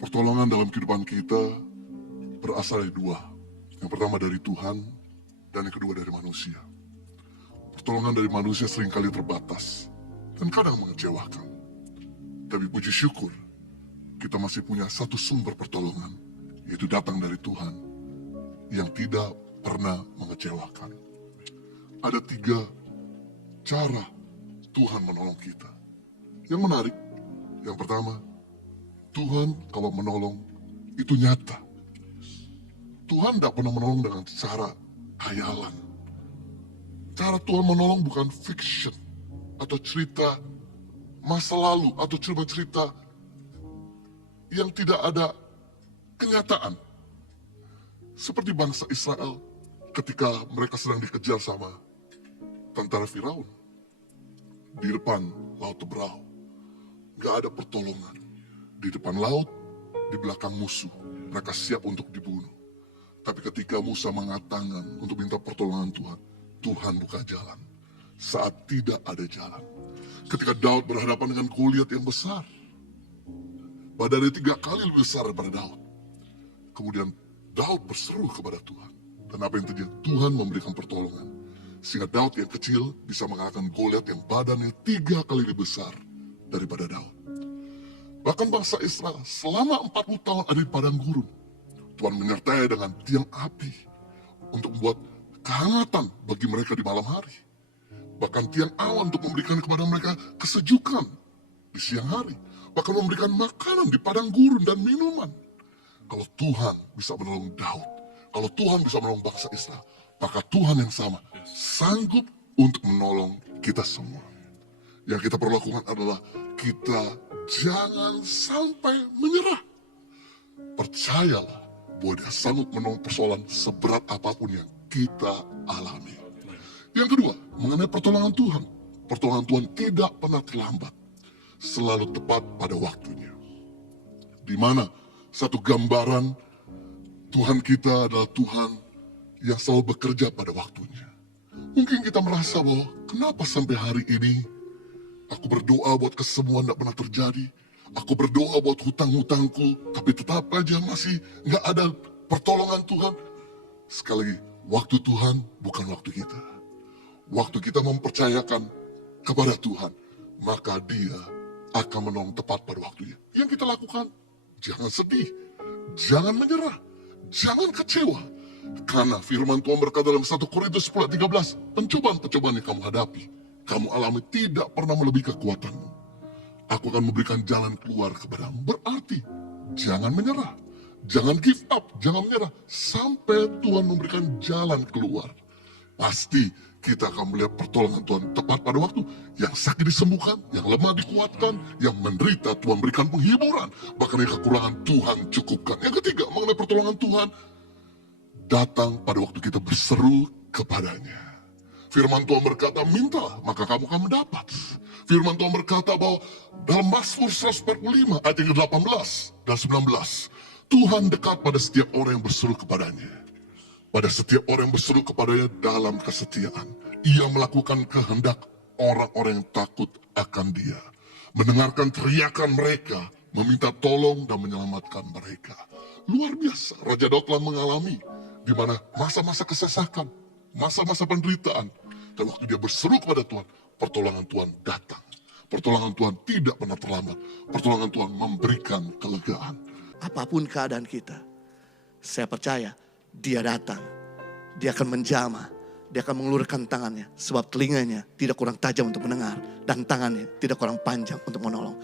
Pertolongan dalam kehidupan kita berasal dari dua. Yang pertama dari Tuhan, dan yang kedua dari manusia. Pertolongan dari manusia seringkali terbatas, dan kadang mengecewakan. Tapi puji syukur, kita masih punya satu sumber pertolongan, yaitu datang dari Tuhan, yang tidak pernah mengecewakan. Ada 3 cara Tuhan menolong kita. Yang menarik, yang pertama, Tuhan kalau menolong itu nyata. Tuhan tidak pernah menolong dengan cara khayalan. Cara Tuhan menolong bukan fiction atau cerita masa lalu atau cerita-cerita yang tidak ada kenyataan. Seperti bangsa Israel ketika mereka sedang dikejar sama tentara Firaun di depan Laut Teberau. Gak ada pertolongan. Di depan laut, di belakang musuh, mereka siap untuk dibunuh. Tapi ketika Musa mengangkat tangan untuk minta pertolongan Tuhan, Tuhan buka jalan saat tidak ada jalan. Ketika Daud berhadapan dengan Goliat yang besar, badannya 3 kali lebih besar daripada Daud. Kemudian Daud berseru kepada Tuhan. Dan apa yang terjadi? Tuhan memberikan pertolongan. Sehingga Daud yang kecil bisa mengalahkan Goliat yang badannya 3 kali lebih besar daripada Daud. Bahkan bangsa Israel selama 40 tahun ada di padang gurun. Tuhan menyertai dengan tiang api untuk membuat kehangatan bagi mereka di malam hari. Bahkan tiang awan untuk memberikan kepada mereka kesejukan di siang hari. Bahkan memberikan makanan di padang gurun dan minuman. Kalau Tuhan bisa menolong Daud, kalau Tuhan bisa menolong bangsa Israel, maka Tuhan yang sama sanggup untuk menolong kita semua. Yang kita perlu lakukan adalah kita jangan sampai menyerah. Percayalah bahwa Dia sanggup menolong persoalan seberat apapun yang kita alami. Yang kedua, mengenai pertolongan Tuhan. Pertolongan Tuhan tidak pernah terlambat. Selalu tepat pada waktunya. Di mana satu gambaran Tuhan kita adalah Tuhan yang selalu bekerja pada waktunya. Mungkin kita merasa bahwa kenapa sampai hari ini aku berdoa buat kesembuhan tidak pernah terjadi. Aku berdoa buat hutang-hutangku, tapi tetap aja masih nggak ada pertolongan Tuhan. Sekali lagi, waktu Tuhan bukan waktu kita. Waktu kita mempercayakan kepada Tuhan, maka Dia akan menolong tepat pada waktunya. Yang kita lakukan, jangan sedih, jangan menyerah, jangan kecewa. Karena firman Tuhan berkata dalam 1 Korintus 10:13, pencobaan-pencobaan yang kamu hadapi, kamu alami tidak pernah melebihi kekuatanmu. Aku akan memberikan jalan keluar kepadamu. Berarti jangan menyerah. Jangan give up, jangan menyerah. Sampai Tuhan memberikan jalan keluar. Pasti kita akan melihat pertolongan Tuhan tepat pada waktu. Yang sakit disembuhkan, yang lemah dikuatkan, yang menderita Tuhan berikan penghiburan. Bahkan yang kekurangan Tuhan cukupkan. Yang ketiga, mengenai pertolongan Tuhan, datang pada waktu kita berseru kepadanya. Firman Tuhan berkata, mintalah maka kamu akan mendapat. Firman Tuhan berkata bahwa dalam Mazmur 145 ayat yang ke-18 dan 19, Tuhan dekat pada setiap orang yang berseru kepadanya. Pada setiap orang yang berseru kepadanya dalam kesetiaan. Ia melakukan kehendak orang-orang yang takut akan Dia. Mendengarkan teriakan mereka, meminta tolong dan menyelamatkan mereka. Luar biasa, Raja Daud telah mengalami di mana masa-masa kesesakan, masa-masa penderitaan. Dan waktu dia berseru kepada Tuhan, pertolongan Tuhan datang. Pertolongan Tuhan tidak pernah terlambat. Pertolongan Tuhan memberikan kelegaan. Apapun keadaan kita, saya percaya Dia datang. Dia akan menjamah. Dia akan mengulurkan tangannya. Sebab telinganya tidak kurang tajam untuk mendengar. Dan tangannya tidak kurang panjang untuk menolong.